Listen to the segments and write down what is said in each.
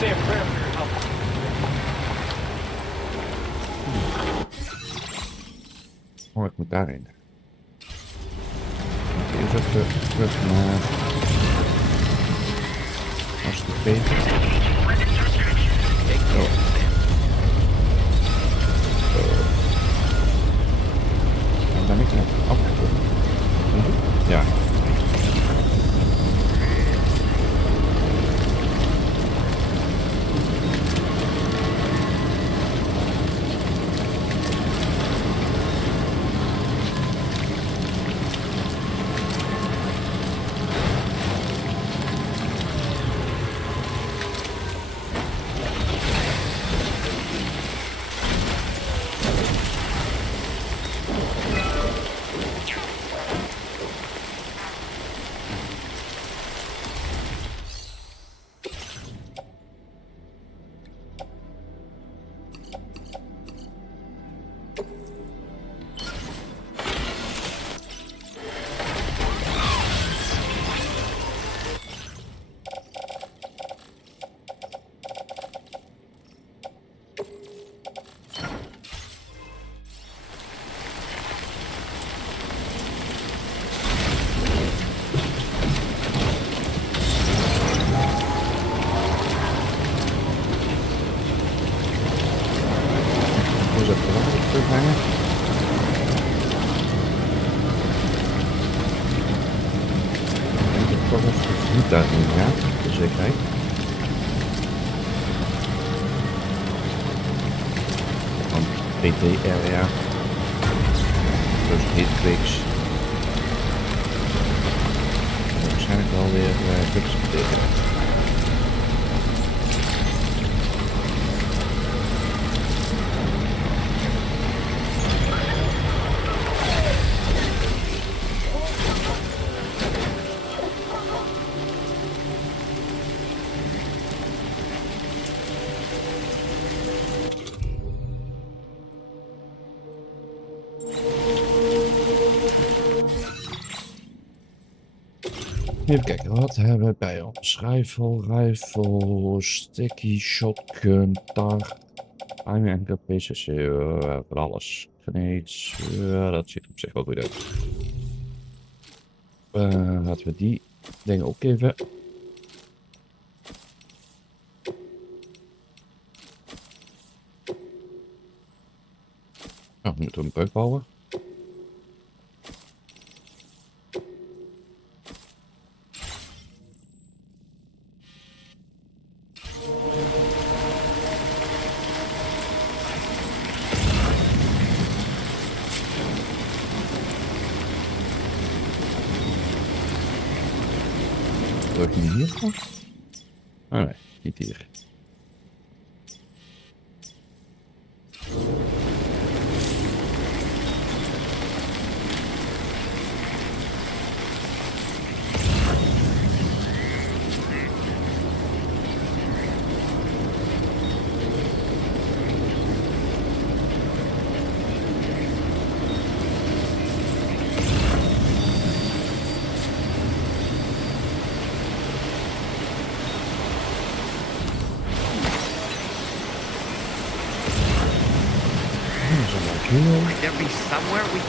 say a prayer for your help. Oh, ik moet daarin. Eerst even terug naar... Als het beter. Dan ben ik net afgekomen. Ja. Terughangen. Ik denk toch even het vliegtuig in gaat, voor zekerheid. Van PT area. Dus hitquakes. Waarschijnlijk wel weer fix betekenen. Even kijken, wat hebben we bij ons? Rifle, sticky, shotgun, tar, anker, PCC, van alles. Grenades, dat ziet er op zich wel goed uit. Laten we die dingen ook even. Oh, we moeten een brug bouwen. Druk je hier? Oh nee, niet hier. Might there be somewhere we...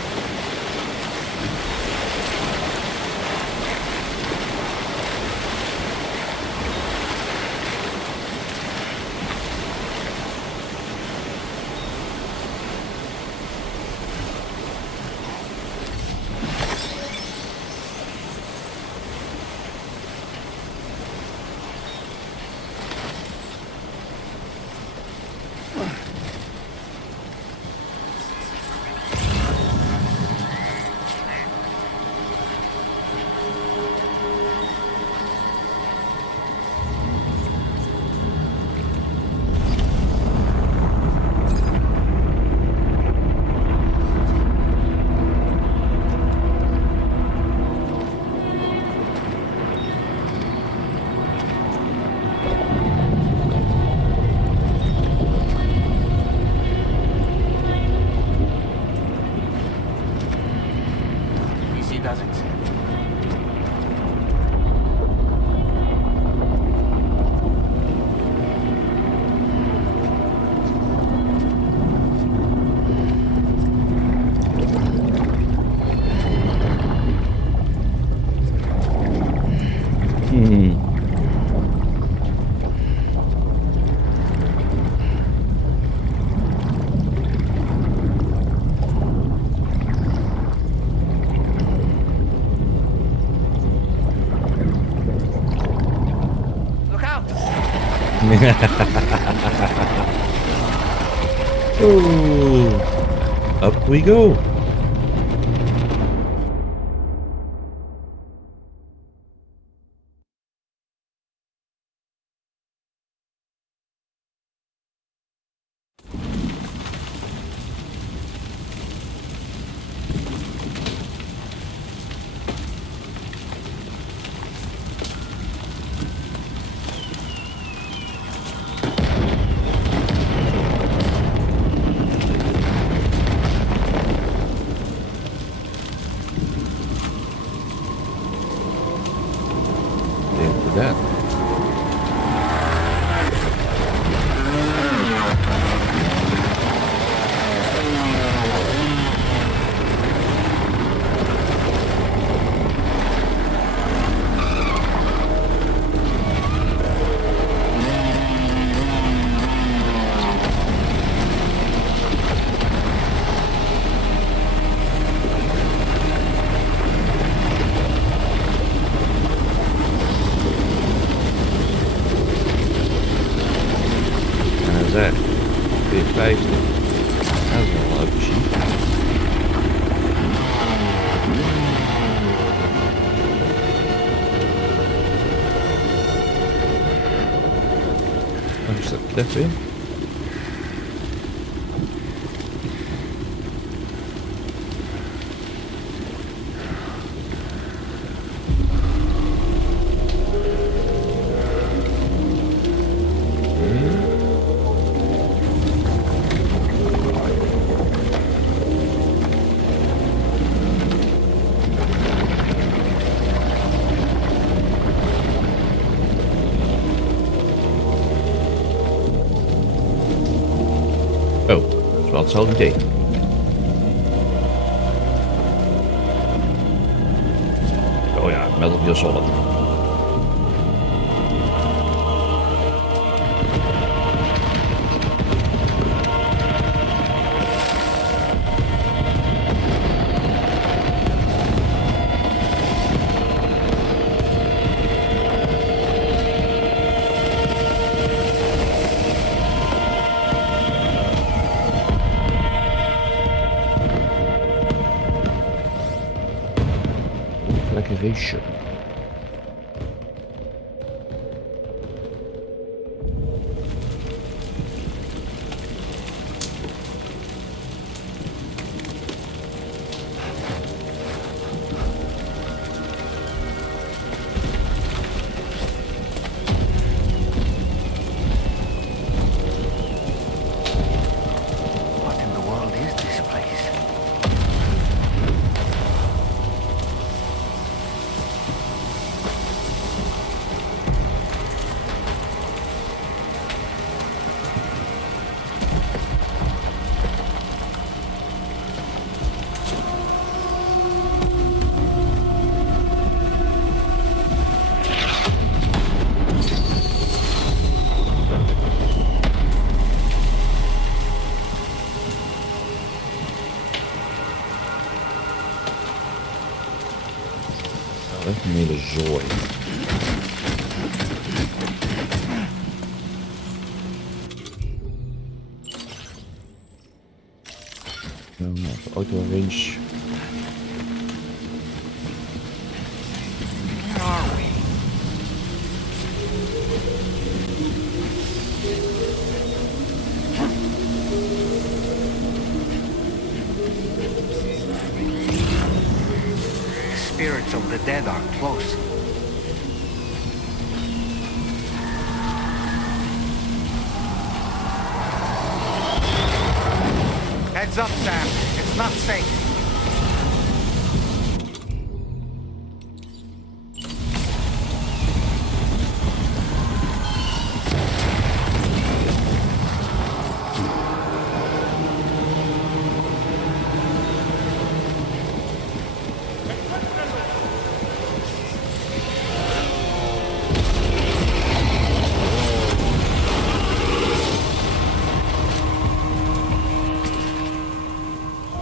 Ooh. Up we go. That. That? 50. Dat is wel leuk zien. Wat is dat klef in? Oh, dat is wel hetzelfde idee. Oh ja, Metal Gear Solid. Lekker race. Echt een hele zooi. Dan even auto range. Where are we? The spirits of the dead are close. Heads up, Sam. It's not safe.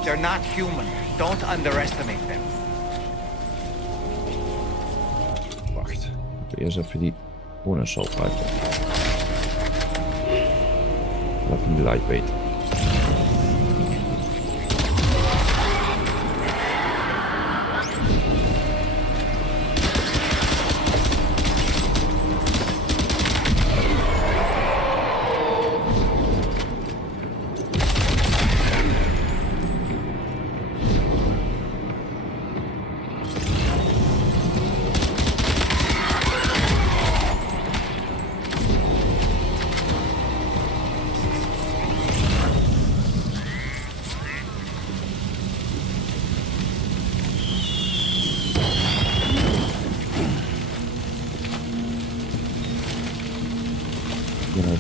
They're not human. Don't underestimate them. Wacht. Eerst even die bonusop uit. Laat in de like weten.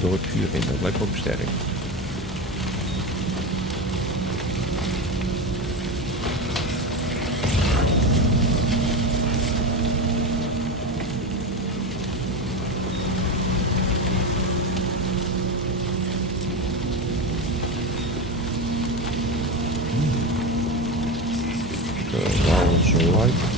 Door het vuur heen, dat lijkt ook sterk. Waarom zo light?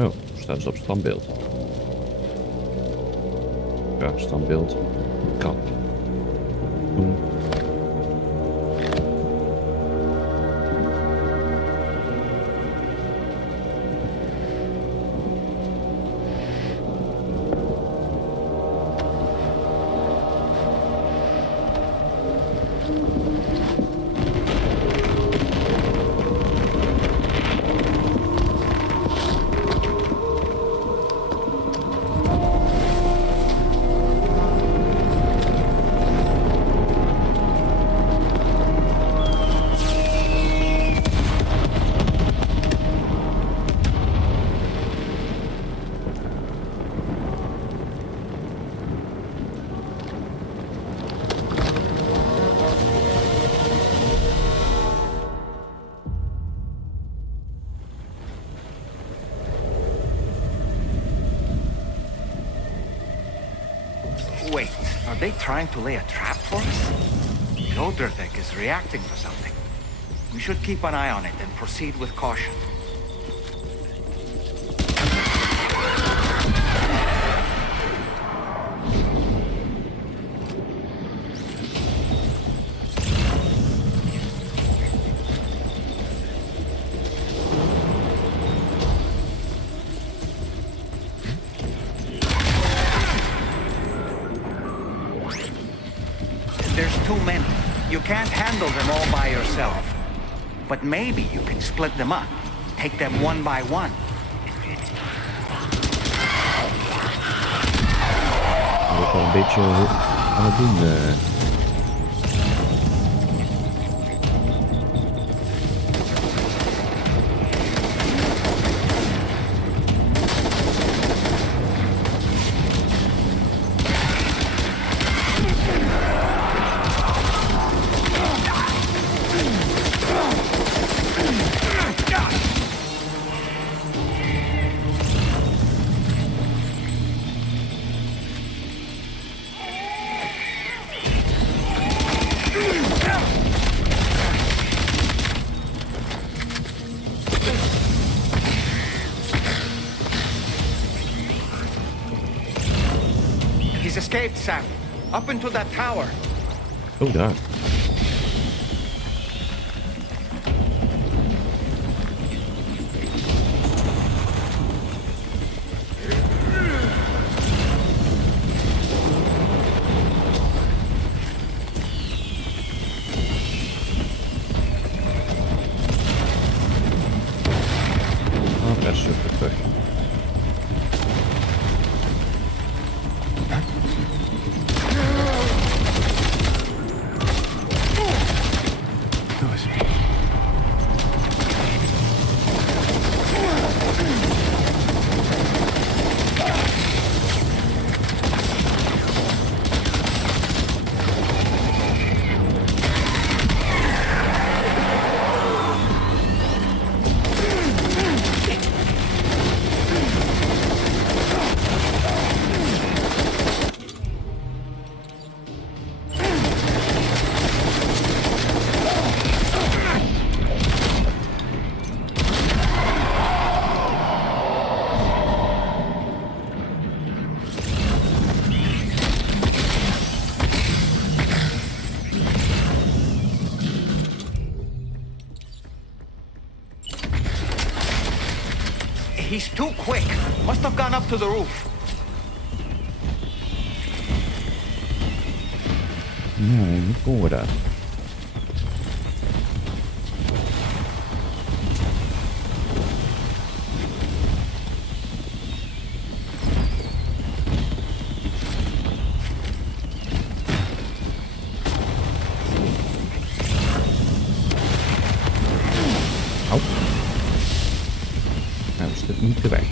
Oh, staat ze op standbeeld. Ja, standbeeld. Kan. Doen. Wait, are they trying to lay a trap for us? The odor deck is reacting to something. We should keep an eye on it and proceed with caution. There's too many. You can't handle them all by yourself. But maybe you can split them up. Take them one by one. Ik ben een beetje aan het doen. escaped, Sam. Up into that tower. Oh, daar. Oh, daar is super terug. He's too quick. Must have gone up to the roof. Nee, hoe komen we daar? Au. Nou is dat niet de weg.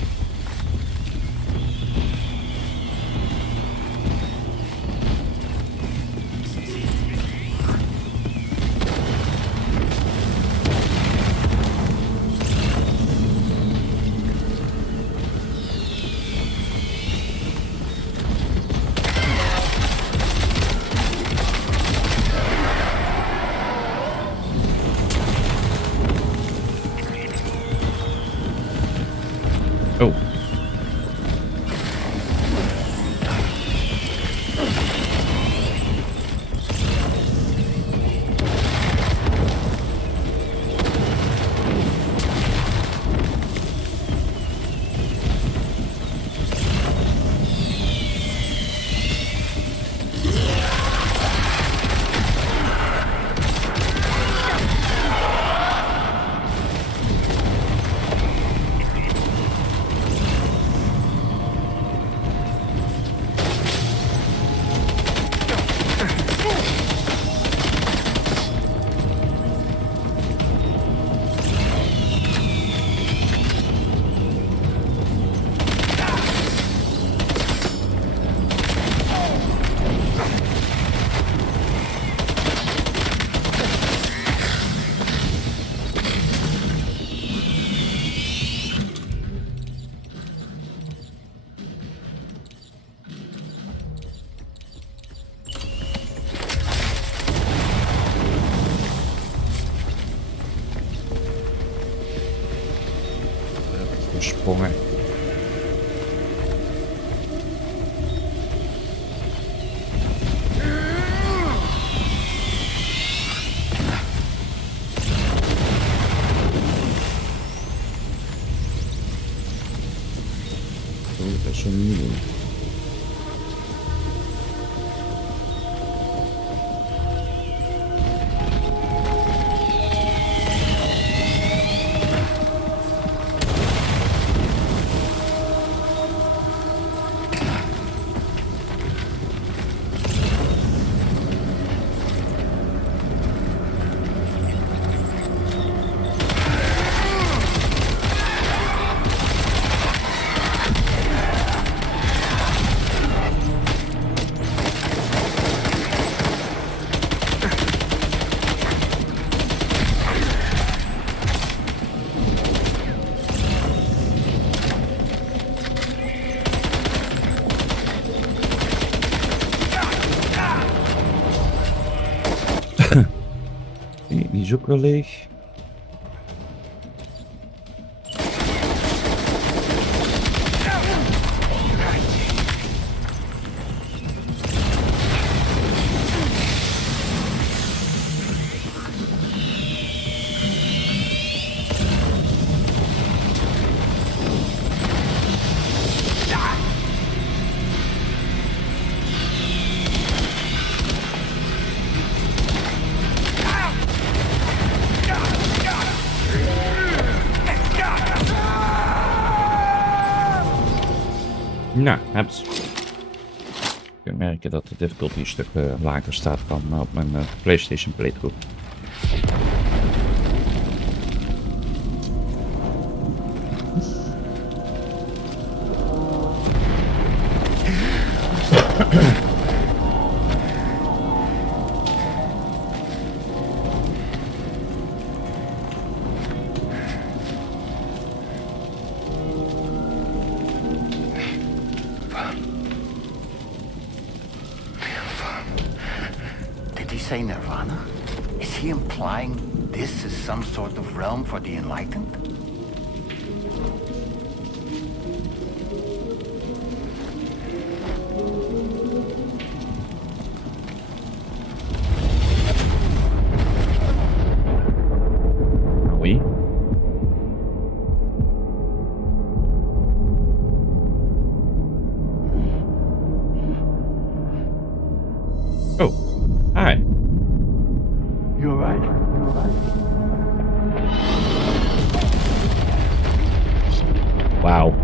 Oh. Gesprongen. Oh, dat is zo'n nieuw. Die is ook wel leeg. Nou, hebben ze. Je kunt merken dat de difficulty een stuk lager staat dan op mijn PlayStation playthrough. Did he say Nirvana? Is he implying this is some sort of realm for the enlightened? Oui. Oh, hi. You're right. Wow.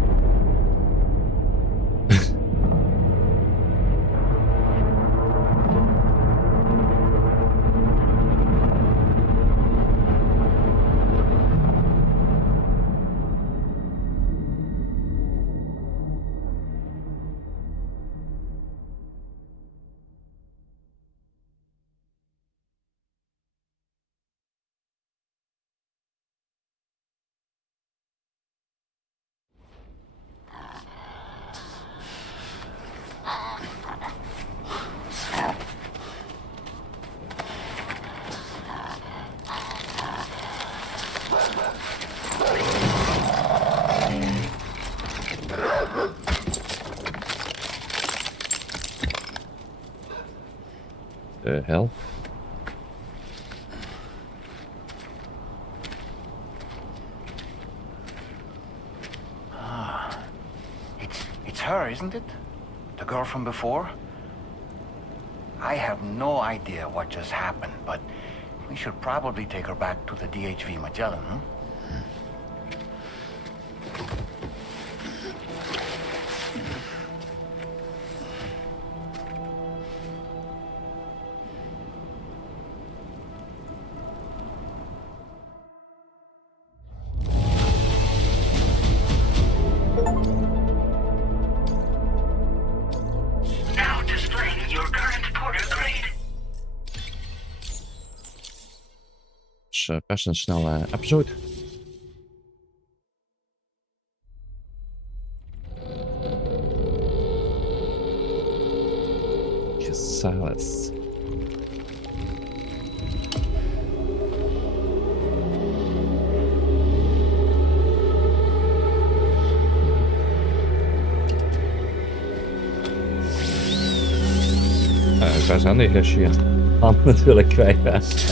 The hell? It's her, isn't it? The girl from before? I have no idea what just happened, but we should probably take her back to the DHV Magellan, huh? Now displaying your current porter grade. Dus best een snelle episode. Chrysalis. Ik was handig als je je hand natuurlijk kwijt was.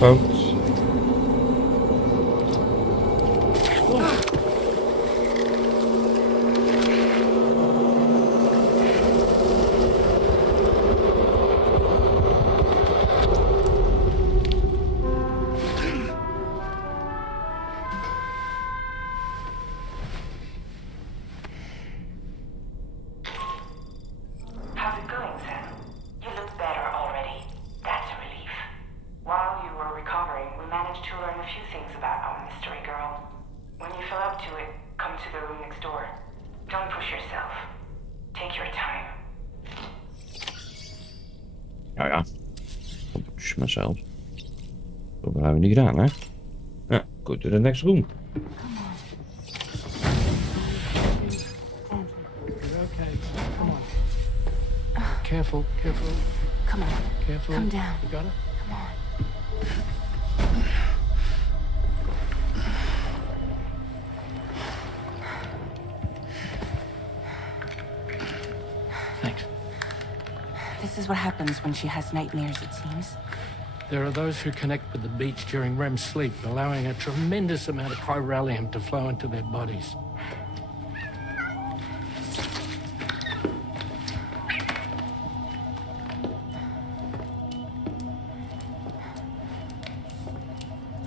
Folks. How's it going, Sam? You look better already. That's a relief. zelfs. Dat hebben we niet gedaan, hè? Ja, go to the next room. You're okay. Come on. Careful, careful, Come on. careful. Come down. You got it? Come on. Thanks. This is what happens when she has nightmares, it seems. There are those who connect with the beach during REM sleep, allowing a tremendous amount of chiralium to flow into their bodies.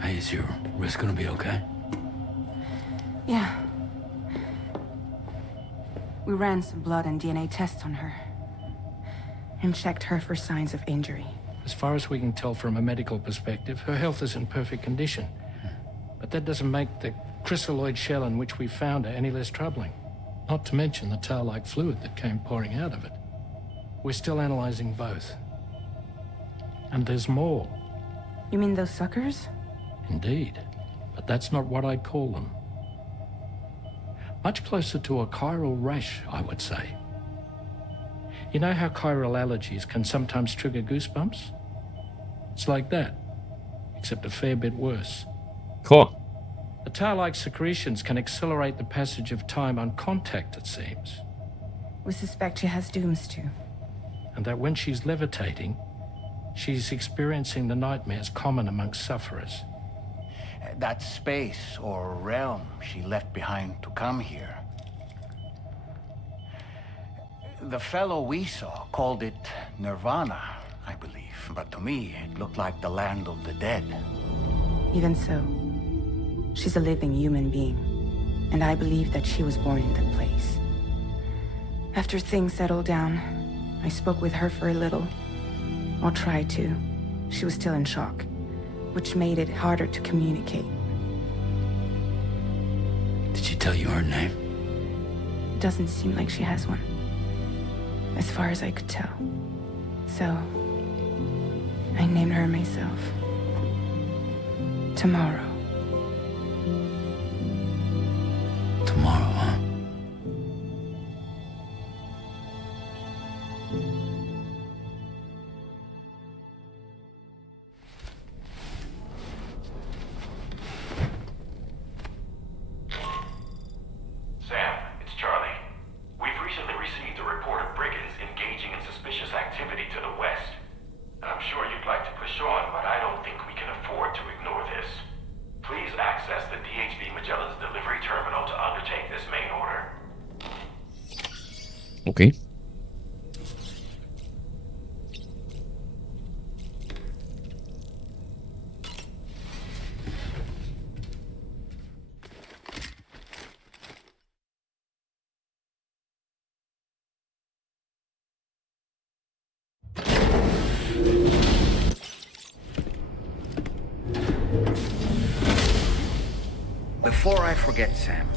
Hey, is your wrist gonna be okay? Yeah. We ran some blood and DNA tests on her. And checked her for signs of injury. As far as we can tell from a medical perspective, her health is in perfect condition. But that doesn't make the crystalloid shell in which we found her any less troubling. Not to mention the tar-like fluid that came pouring out of it. We're still analyzing both. And there's more. You mean those suckers? Indeed. But that's not what I'd call them. Much closer to a chiral rash, I would say. You know how chiral allergies can sometimes trigger goosebumps? It's like that, except a fair bit worse. Goh. The tar-like secretions can accelerate the passage of time on contact, it seems. We suspect she has dooms too. And that when she's levitating, she's experiencing the nightmares common amongst sufferers. That space or realm she left behind to come here. The fellow we saw called it Nirvana, I believe. But to me, it looked like the land of the dead. Even so, she's a living human being. And I believe that she was born in that place. After things settled down, I spoke with her for a little. Or tried to. She was still in shock, which made it harder to communicate. Did she tell you her name? Doesn't seem like she has one. As far as I could tell. So, I named her myself. Tomorrow. Tomorrow, huh? Sam, it's Charlie. We've recently received a report of brigands engaging in suspicious activity to the west. I'm sure you'd like to push on, but I don't think we can afford to ignore this. Please access the DHV Magellan's delivery terminal to undertake this main order. Oké. Before I forget, Sam,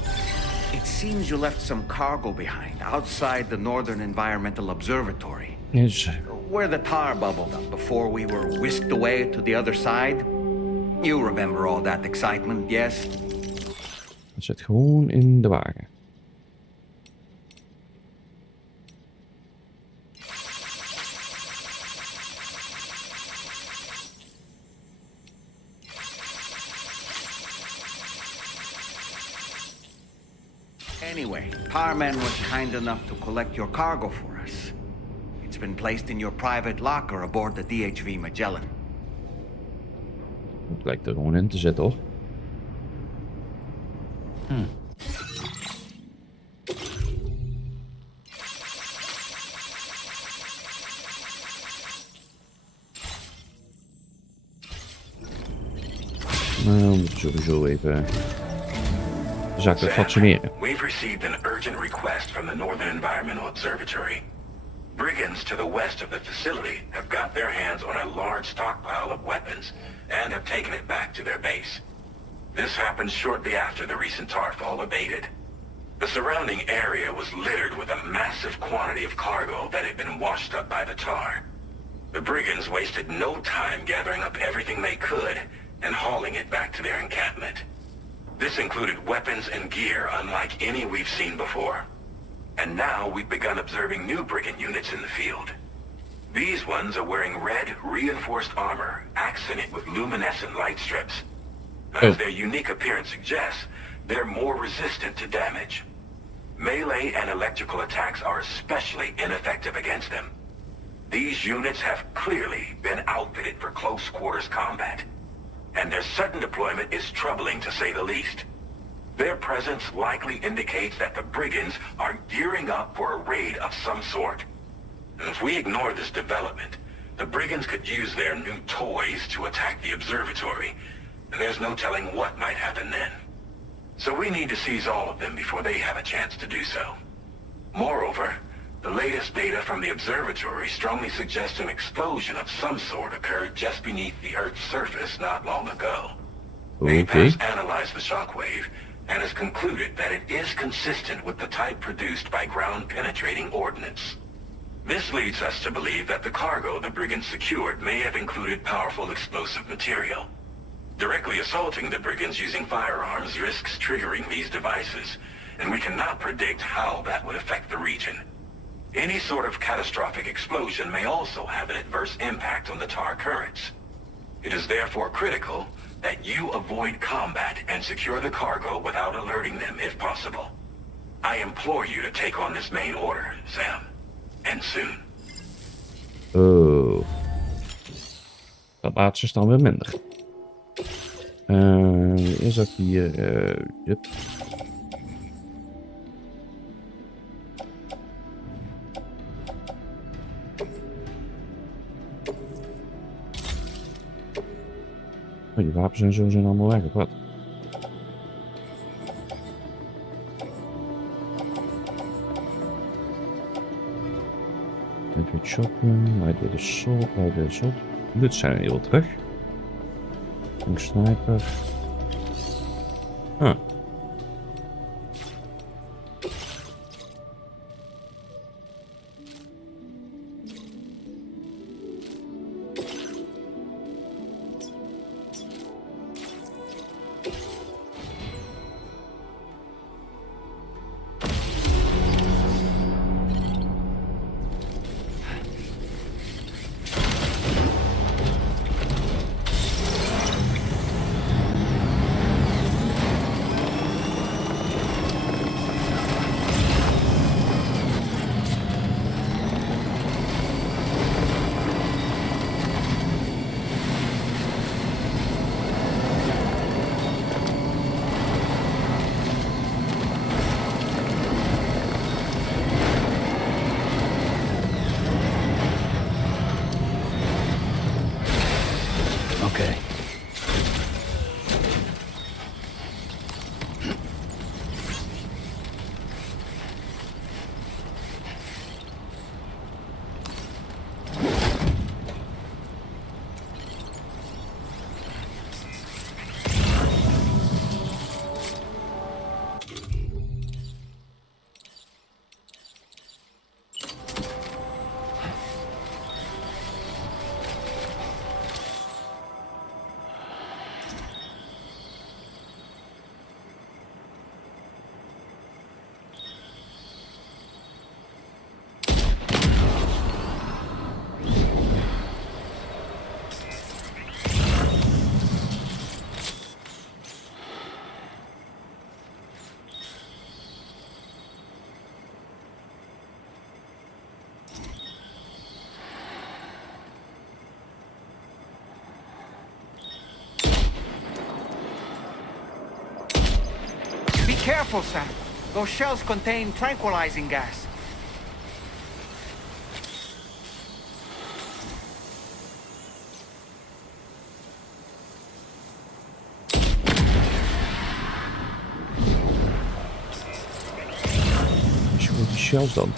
it seems you left some cargo behind outside the Northern Environmental Observatory, Yes. where the tar bubbled up before we were whisked away to the other side. You remember all that excitement, yes? Het zit gewoon in de wagen. Anyway, Tarman was kind enough to collect your cargo for us. It's been placed in your private locker aboard the DHV Magellan. Het lijkt er gewoon in te zitten, hoor. Nou, we moeten sowieso even de zaak weer fatsoeneren. We've received an urgent request from the Northern Environmental Observatory. Brigands to the west of the facility have got their hands on a large stockpile of weapons and have taken it back to their base. This happened shortly after the recent tarfall abated. The surrounding area was littered with a massive quantity of cargo that had been washed up by the tar. The brigands wasted no time gathering up everything they could and hauling it back to their encampment. This included weapons and gear unlike any we've seen before. And now we've begun observing new brigand units in the field. These ones are wearing red, reinforced armor, accented with luminescent light strips. As their unique appearance suggests, they're more resistant to damage. Melee and electrical attacks are especially ineffective against them. These units have clearly been outfitted for close quarters combat, and their sudden deployment is troubling to say the least. Their presence likely indicates that the brigands are gearing up for a raid of some sort. And if we ignore this development, the brigands could use their new toys to attack the observatory, and there's no telling what might happen then. So we need to seize all of them before they have a chance to do so. Moreover, the latest data from the observatory strongly suggests an explosion of some sort occurred just beneath the Earth's surface not long ago. Okay. has analyzed the shockwave and has concluded that it is consistent with the type produced by ground-penetrating ordnance. This leads us to believe that the cargo the brigands secured may have included powerful explosive material. Directly assaulting the brigands using firearms risks triggering these devices, and we cannot predict how that would affect the region. Any sort of catastrophic explosion may also have an adverse impact on the tar currents. It is therefore critical that you avoid combat and secure the cargo without alerting them if possible. I implore you to take on this main order, Sam. And soon. Oh. Dat laatste is dan weer minder. Is ook hier... Yep. Oh, die wapens en zo zijn allemaal weg, of wat? Hij deed shotgun, hij deed assault, hij deed assault. Dit zijn heel terug. Een sniper. Ah. Okay. Be careful, Sam. Those shells contain tranquilizing gas. Wat die shells dan?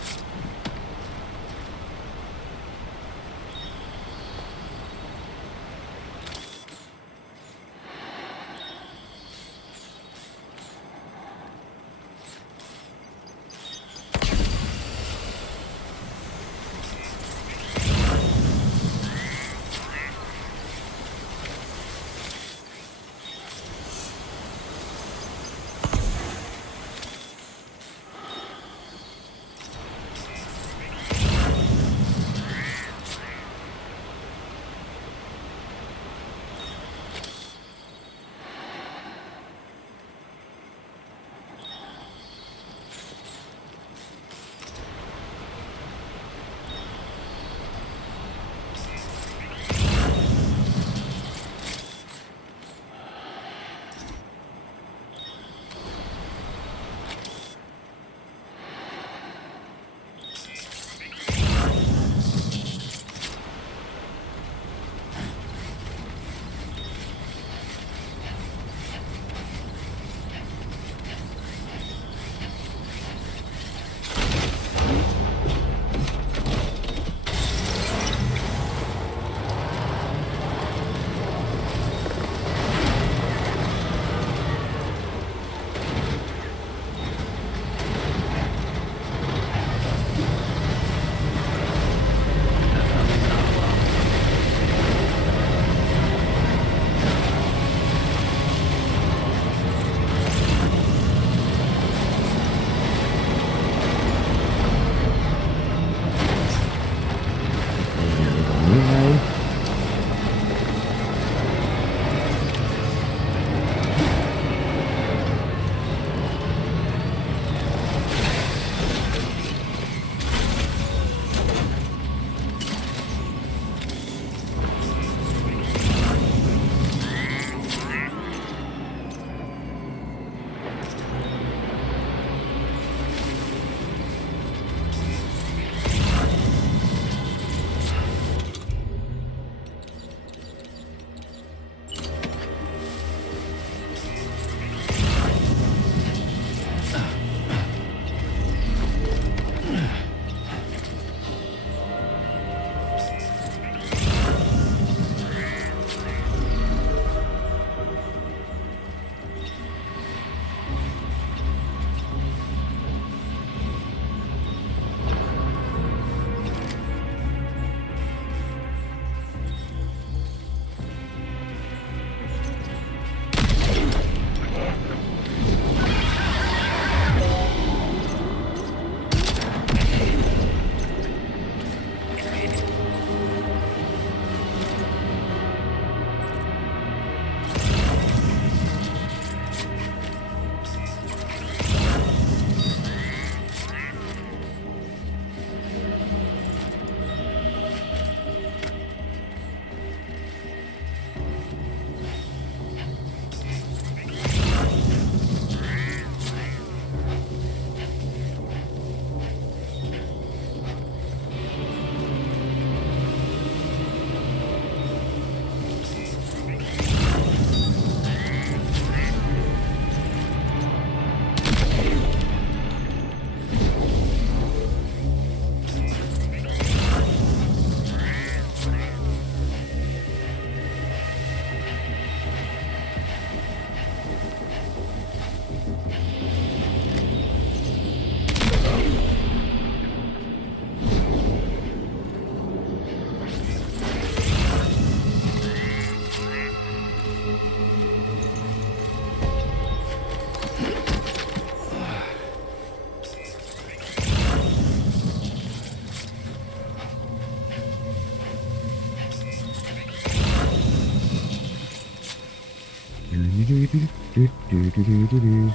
Du-du-du.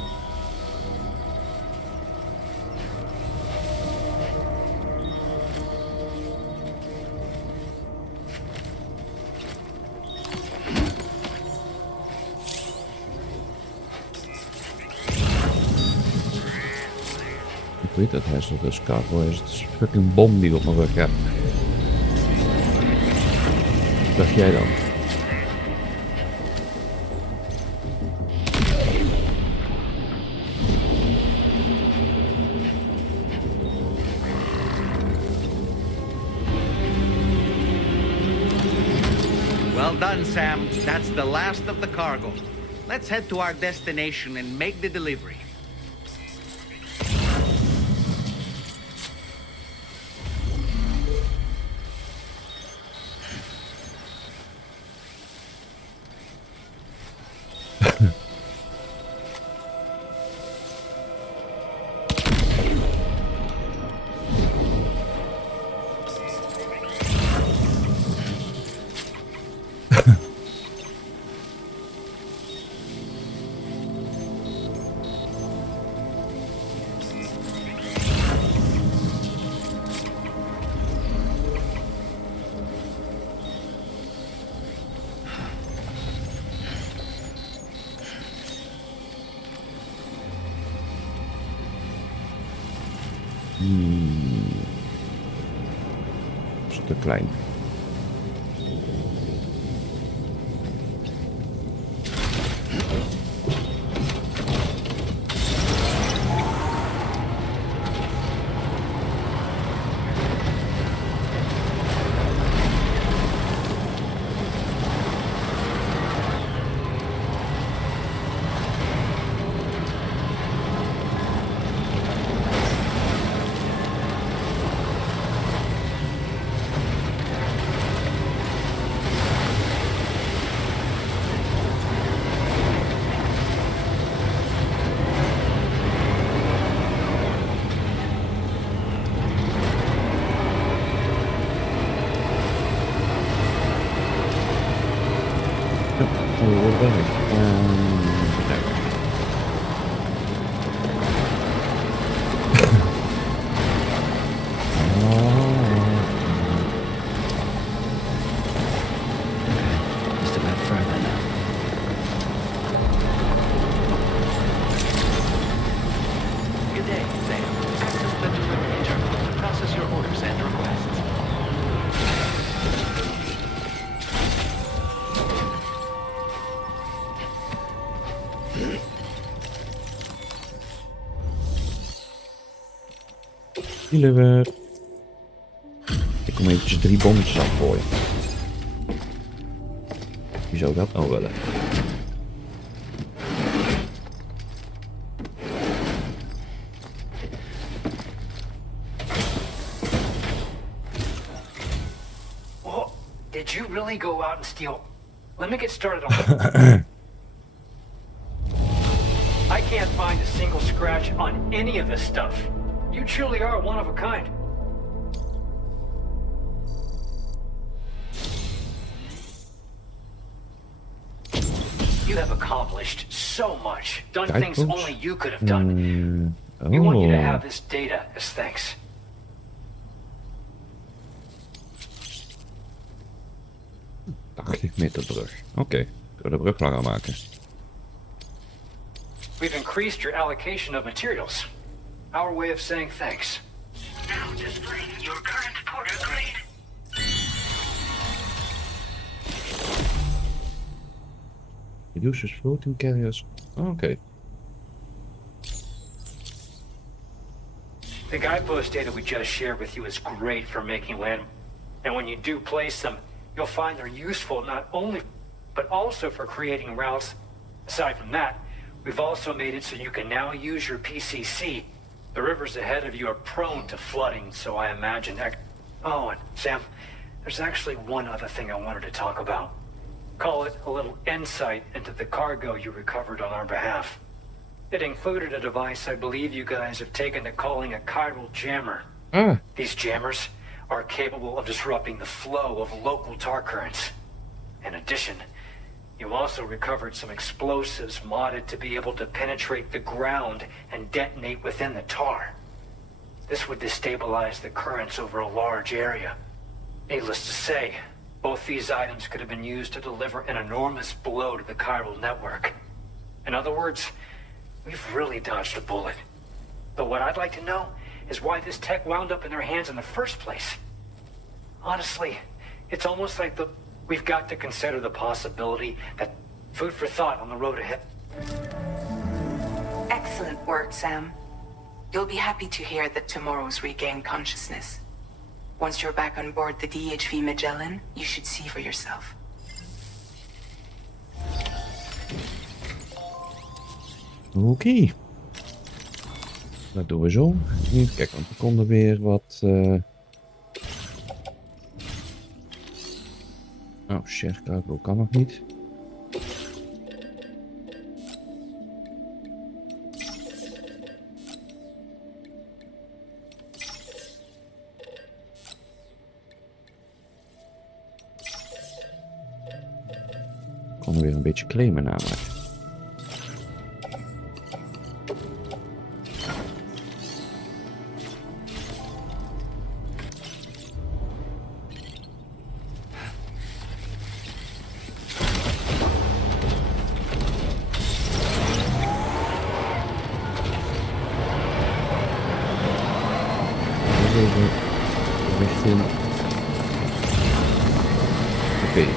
Ik weet dat hij zo dus cargo is. Het is een fucking bom die op mijn rug heb. Wat dacht jij dan? Well done, Sam. That's the last of the cargo. Let's head to our destination and make the delivery. Is te klein. Just about further now. Good day, Sam. Access the delivery terminal to process your orders and requests. Deliver. Ik kom eventjes 3 bommetjes afgooien. Wie zou dat nou willen? Oh, did you really go out and steal? Let me get started on I can't find a single scratch on any of this stuff. You truly are one of a kind. You have accomplished so much, done things only you could have done. We want you to have this data as thanks. Meter brug. Oké, kunnen we de brug langer maken. We've increased your allocation of materials. Our way of saying thanks. Now displaying your current porter grade. Reduces floating carriers. Oké. The guidepost data we just shared with you is great for making land. And when you do place them, you'll find they're useful not only, but also for creating routes. Aside from that, we've also made it so you can now use your PCC. The rivers ahead of you are prone to flooding, so I imagine... Oh, and Sam, there's actually one other thing I wanted to talk about. Call it a little insight into the cargo you recovered on our behalf. It included a device I believe you guys have taken to calling a chiral jammer. These jammers are capable of disrupting the flow of local tar currents. In addition, You also recovered some explosives modded to be able to penetrate the ground and detonate within the tar. This would destabilize the currents over a large area. Needless to say, both these items could have been used to deliver an enormous blow to the chiral network. In other words, we've really dodged a bullet. But what I'd like to know is why this tech wound up in their hands in the first place. Honestly, it's almost like we've got to consider the possibility that food for thought on the road ahead. Excellent work, Sam. You'll be happy to hear that tomorrow's regained consciousness. Once you're back on board the DHV Magellan, you should see for yourself. Oké. Dat doen we zo. Even kijken, want er konden weer wat... Oh, share cargo kan nog niet. Konden weer een beetje claimen namelijk. Richting de beek.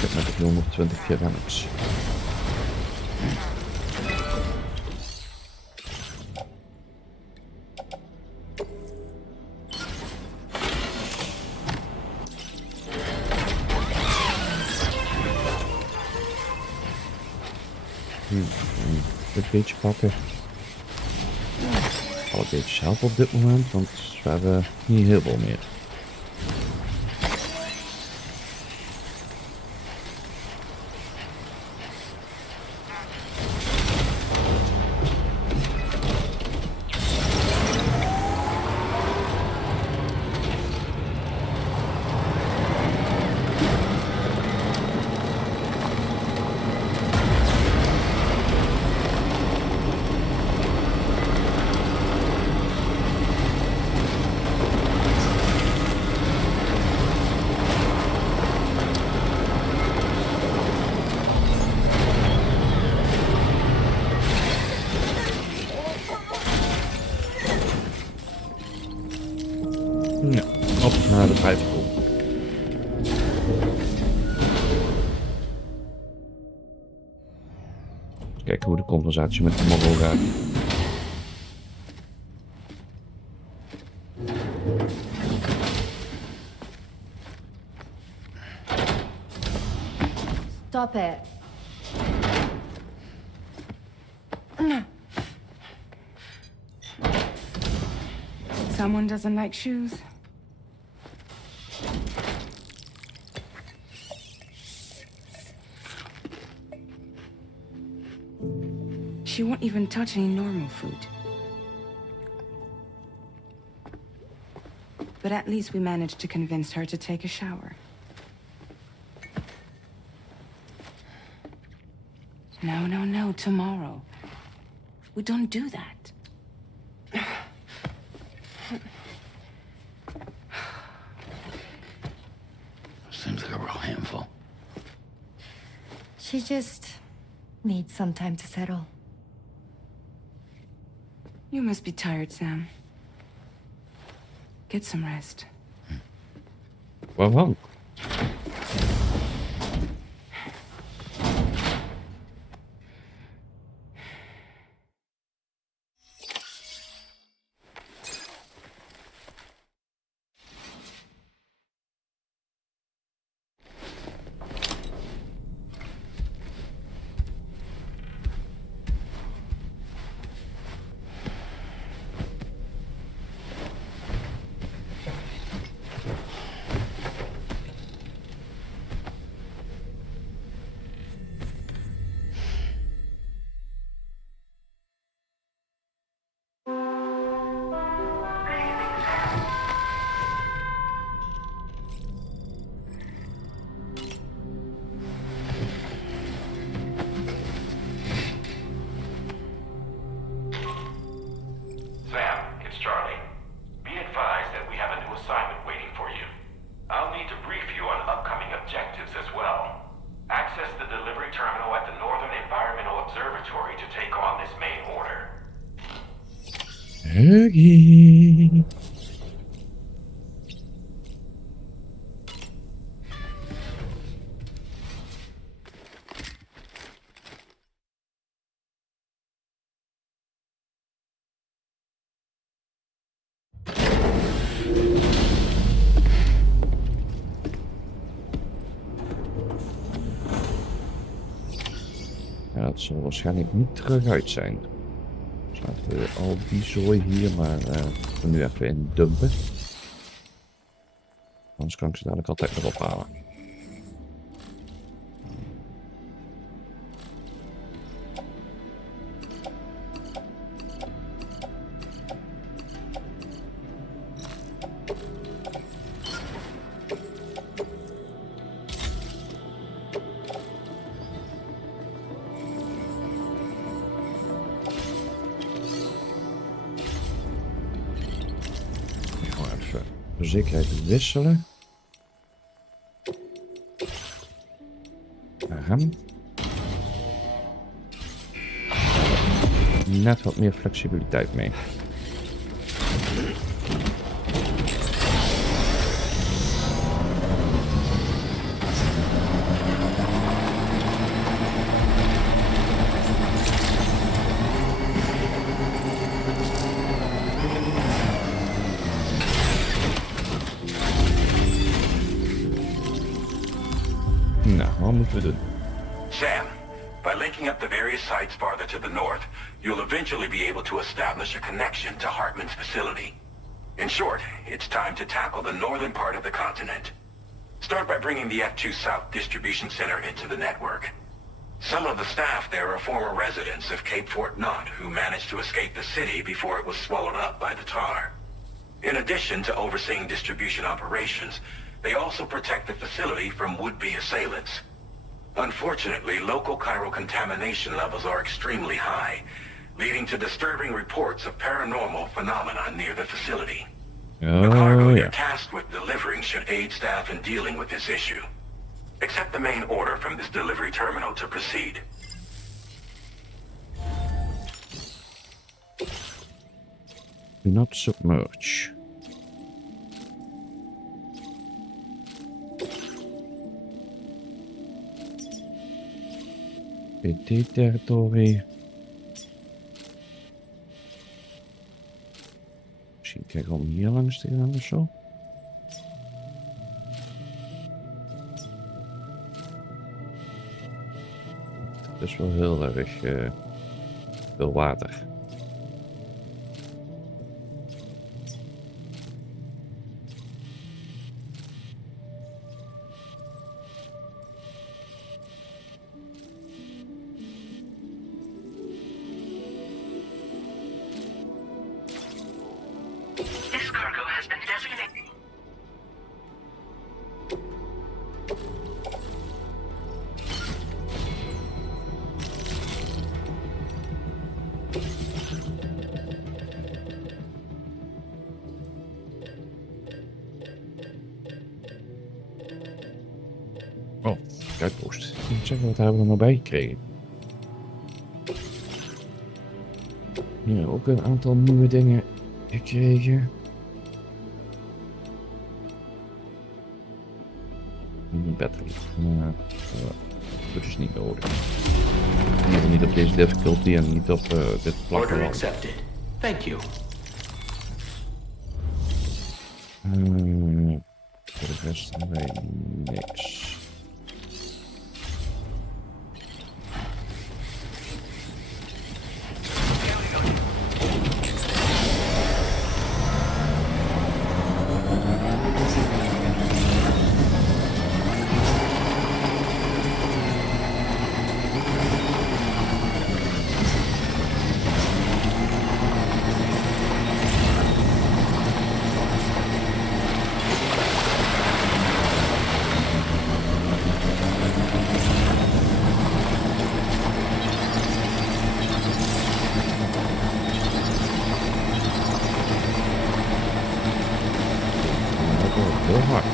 Met de 420 ceramics. Dit beetje pakken. Alle beetjes helpen op dit moment, want we hebben niet heel veel meer. Ja, op naar de vijverkool. Kijken hoe de conversatie met de mogel gaat. Stop it. Someone doesn't like shoes. She won't even touch any normal food. But at least we managed to convince her to take a shower. No, no, no, tomorrow. We don't do that. Seems like a real handful. She just needs some time to settle. You must be tired, Sam. Get some rest. Waarvan? Huggy. Ja, dat zal waarschijnlijk niet terug uit zijn. Dus laten we al die zooi hier maar er nu even in dumpen. Anders kan ik ze dadelijk altijd nog ophalen. De zekerheid wisselen. Aha. Net wat meer flexibiliteit mee. Nou, wat moeten we doen? Sam, by linking up the various sites farther to the north, you'll eventually be able to establish a connection to Hartman's facility. In short, it's time to tackle the northern part of the continent. Start by bringing the F2 South Distribution Center into the network. Some of the staff there are former residents of Cape Fort Knot who managed to escape the city before it was swallowed up by the tar. In addition to overseeing distribution operations, they also protect the facility from would-be assailants. Unfortunately, local chiral contamination levels are extremely high, leading to disturbing reports of paranormal phenomena near the facility. The cargo you're tasked with delivering should aid staff in dealing with this issue. Accept the main order from this delivery terminal to proceed. Do not submerge. PT-territorie. Misschien krijgen we om hier langs te gaan of zo. Het is wel heel erg veel water. This cargo has been designated. Oh, uitpost. Ik moet zeggen, wat hebben we er nou bij gekregen? Ja, ook een aantal nieuwe dingen gekregen. Een battery. Dat is niet nodig. In ieder geval niet op deze difficulty en niet op dit Order platteland. accepted. Thank you. Voor de rest hebben wij niks. Heel hard.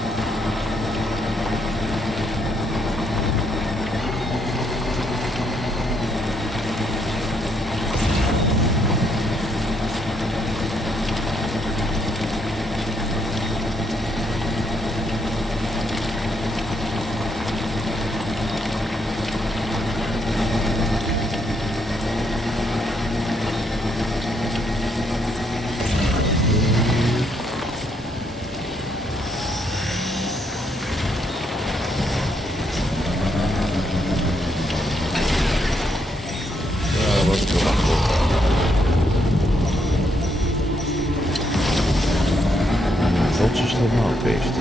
Dat is helemaal feest.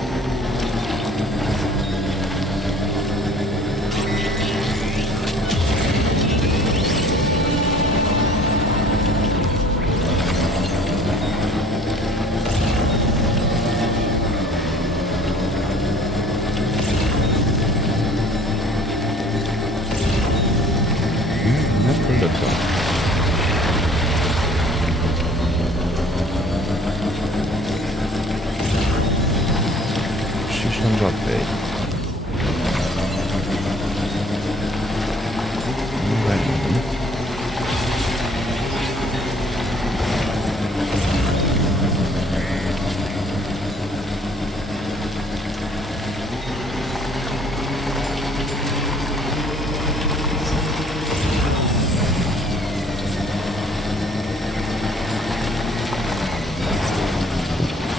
Net gelukt dan. Precies van dat weet.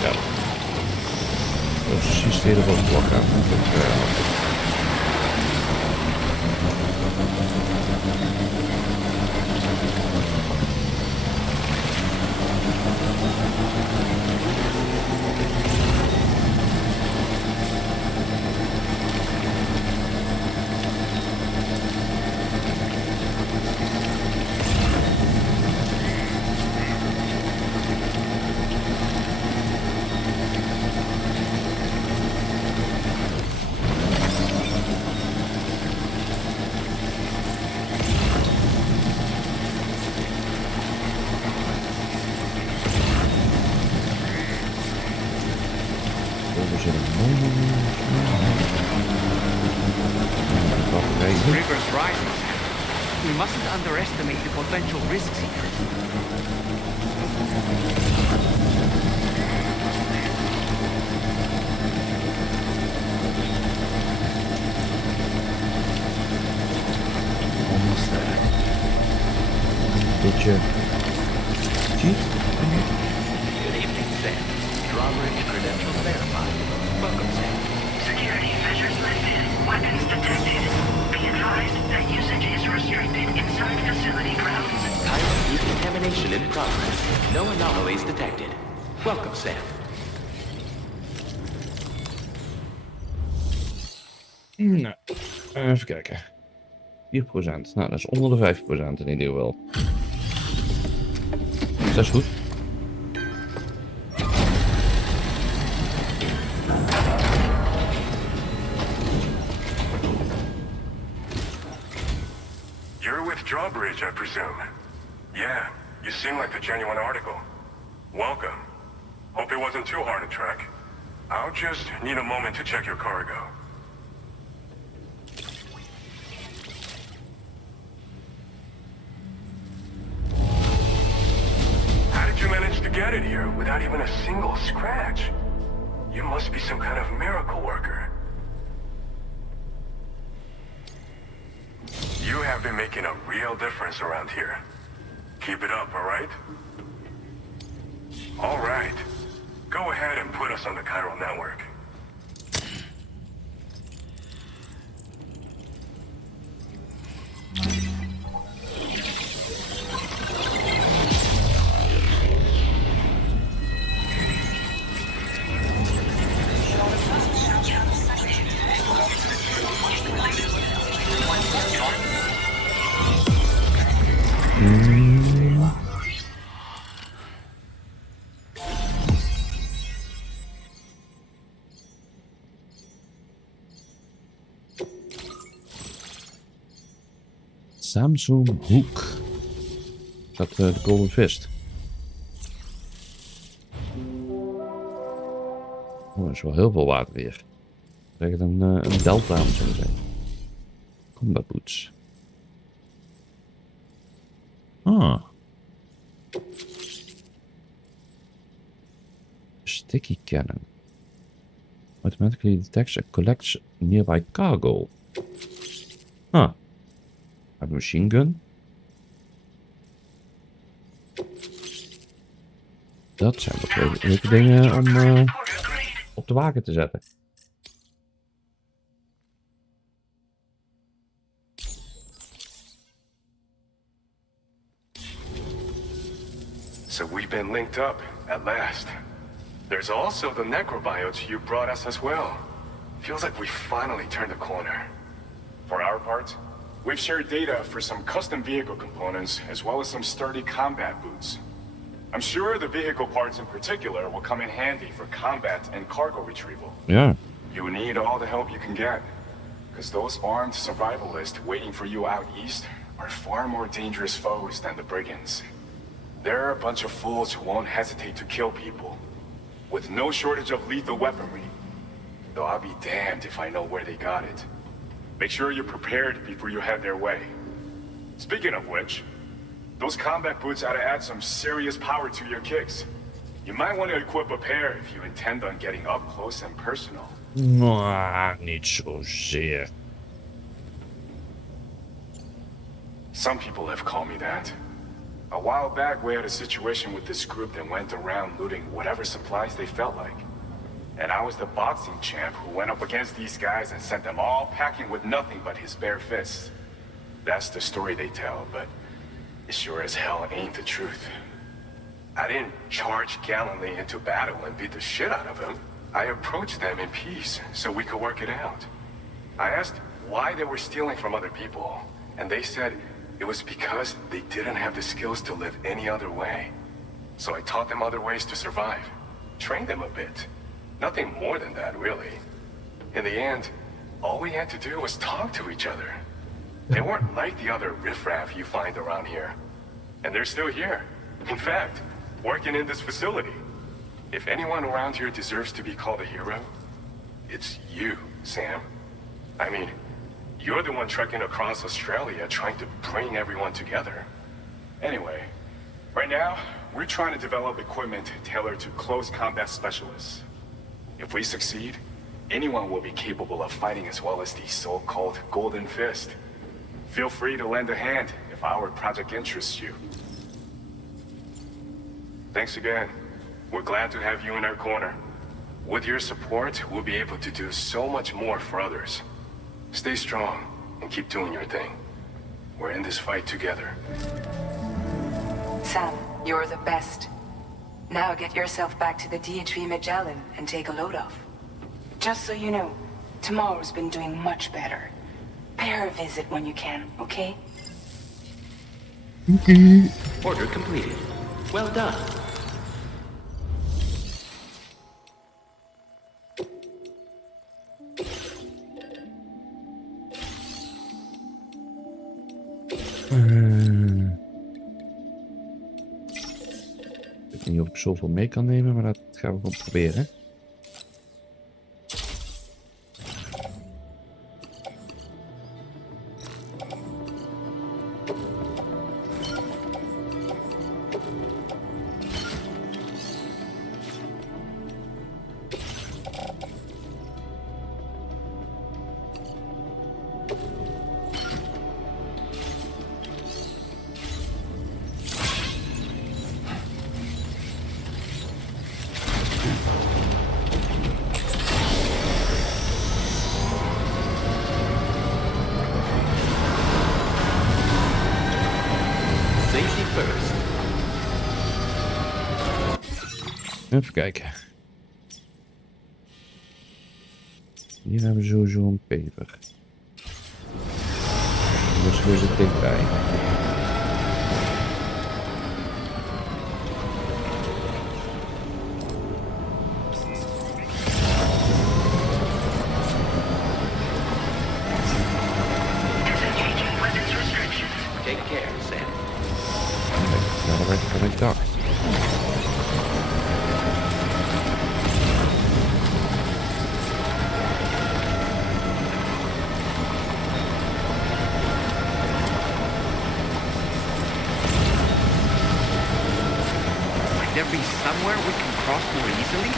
Ja. Precies de hele blok aan. River's rising. We mustn't underestimate the potential risks here. Almost there. Beetje cheat. Good evening, Sam. Drawbridge credentials verified. Welcome, Sam. Security measures lifted. Weapons detected. Be advised that usage is restricted inside facility grounds. Chiral decontamination in progress. No anomalies detected. Welcome, Sam. Nou, even kijken. 4%. Nou, dat is onder de 5% in ieder geval. Dat is goed. You're with Drawbridge, I presume. Yeah, you seem like the genuine article. Welcome. Hope it wasn't too hard to track. I'll just need a moment to check your cargo. How did you manage to get it here without even a single scratch? You must be some kind of miracle worker. You have been making a real difference around here. Keep it up, all right? All right. Go ahead and put us on the chiral network. Samsung Hoek. Is dat de Golden Fist? Oh, er is wel heel veel water weer. Krijg het een delta om zo te zijn. Combat boots. Ah. Sticky cannon. Automatically detects and collects nearby cargo. Ah. Een machine gun. Dat zijn wel leuke dingen om op de wagen te zetten. So we've been linked up, at last. There's also the necrobiotes you brought us as well. Feels like we finally turned a corner. For our part, we've shared data for some custom vehicle components, as well as some sturdy combat boots. I'm sure the vehicle parts in particular will come in handy for combat and cargo retrieval. Ja. You need all the help you can get, because those armed survivalists waiting for you out east are far more dangerous foes than the brigands. They're a bunch of fools who won't hesitate to kill people, with no shortage of lethal weaponry. Though I'll be damned if I know where they got it. Make sure you're prepared before you head their way. Speaking of which, those combat boots ought to add some serious power to your kicks. You might want to equip a pair if you intend on getting up close and personal. Niet zozeer. Some people have called me that. A while back, we had a situation with this group that went around looting whatever supplies they felt like. And I was the boxing champ who went up against these guys and sent them all packing with nothing but his bare fists. That's the story they tell, but it sure as hell ain't the truth. I didn't charge gallantly into battle and beat the shit out of them. I approached them in peace so we could work it out. I asked why they were stealing from other people, and they said it was because they didn't have the skills to live any other way. So I taught them other ways to survive, trained them a bit. Nothing more than that, really. In the end, all we had to do was talk to each other. They weren't like the other riffraff you find around here. And they're still here. In fact, working in this facility. If anyone around here deserves to be called a hero, it's you, Sam. I mean, you're the one trekking across Australia trying to bring everyone together. Anyway, right now, we're trying to develop equipment tailored to close combat specialists. If we succeed, anyone will be capable of fighting as well as the so-called Golden Fist. Feel free to lend a hand if our project interests you. Thanks again. We're glad to have you in our corner. With your support, we'll be able to do so much more for others. Stay strong and keep doing your thing. We're in this fight together. Sam, you're the best. Now get yourself back to the DHV Magellan and take a load off. Just so you know, tomorrow's been doing much better. Pay her a visit when you can, okay? Order completed. Well done. Ik weet niet of ik zoveel mee kan nemen, maar dat gaan we gewoon proberen. Even kijken. Hier hebben we sowieso een peper. Dus weer zit dichtbij. Take care, Sam. Ja, dat werkt van ik dacht. There be somewhere we can cross more easily?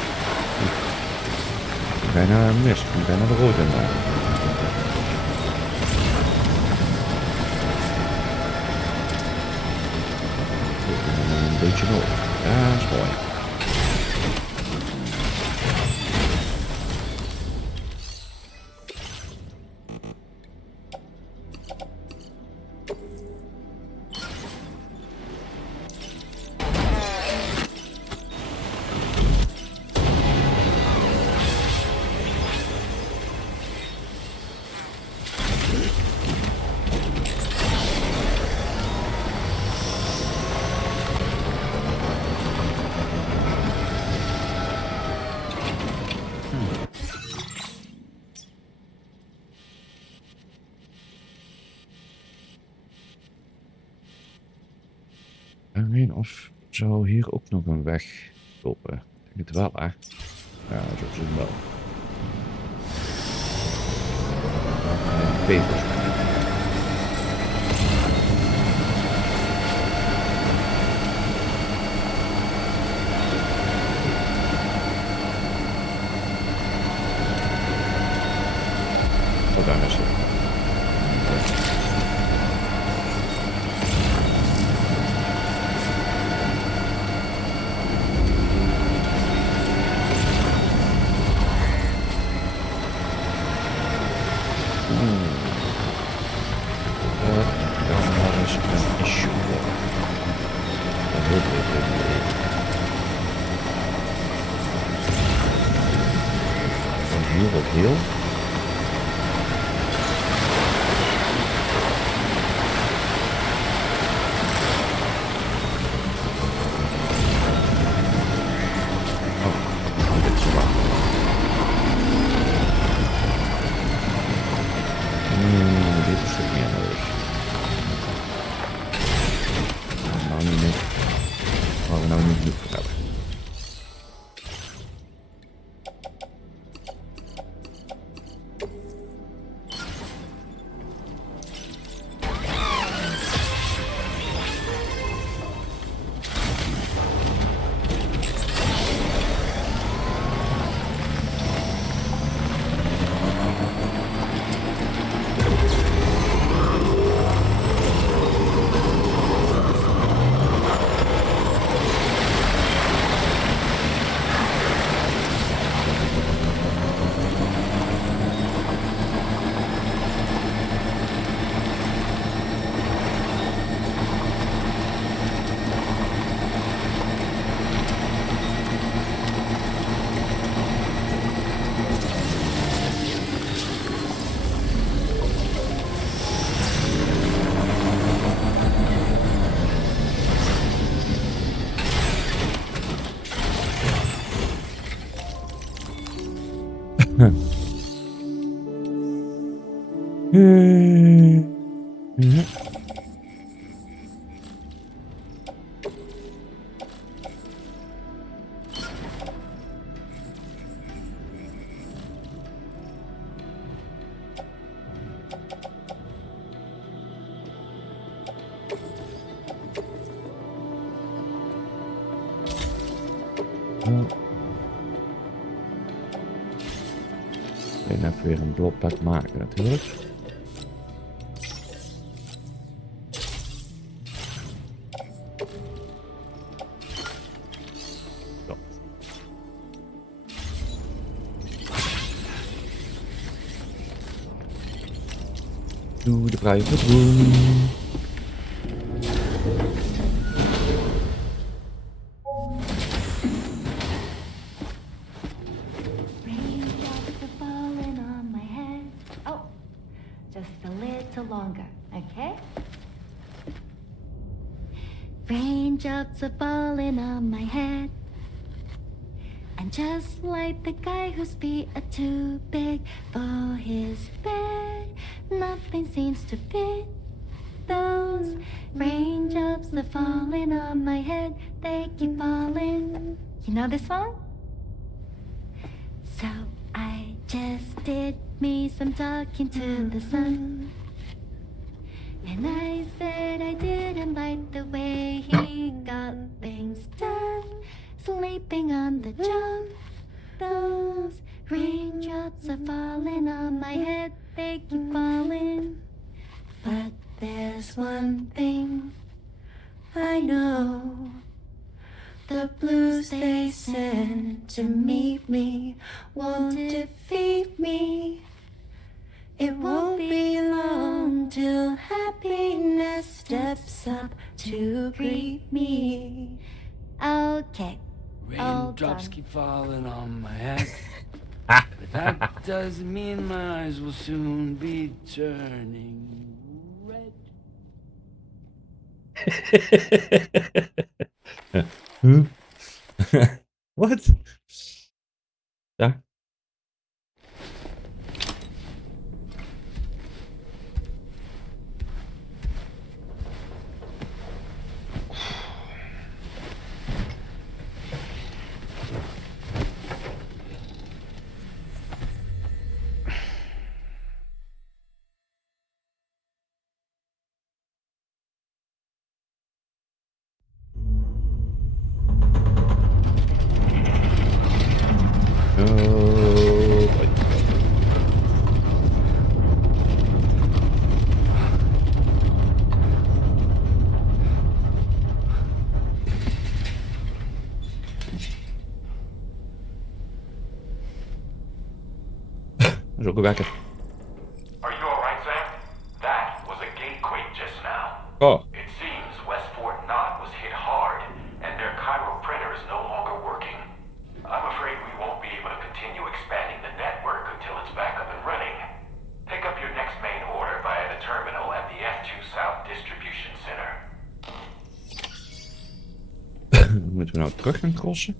Bijna mis, bijna de rood in daar. Een beetje nog. Ja, dat is mooi. alleen of zou hier ook nog een weg lopen. Ik denk het wel, hè? Ja, zo zien wel. Twee volgens mij. Oh, daar is het. Deel. Dit is het meer nodig. Nou niet meer. Waar we nou niet genoeg voor hebben. En even weer een blokpad maken natuurlijk. Zo. Doe de private room. Raindrops are falling on my head. And just like the guy whose feet are too big for his bed, nothing seems to fit. Those raindrops are falling on my head, they keep falling. You know this song? So I just did me some talking to the sun. And I said I didn't like the way he got things done, sleeping on the job. Those raindrops are falling on my head, they keep falling. But there's one thing I know. The blues they send to meet me won't defeat me. It won't be long till happiness steps up to greet me. Okay. Raindrops keep falling on my head. But that doesn't mean my eyes will soon be turning red. What? Ja. Dat is ook lekker. Are you alright, Sam? That was a gatequake just now. Oh. It seems West Fort Knott was hit hard, and their Cairo printer is no longer working. I'm afraid we won't be able to continue expanding the network until it's back up and running. Pick up your next main order via the terminal at the F2 South Distribution Center. Moeten we nou terug gaan crossen?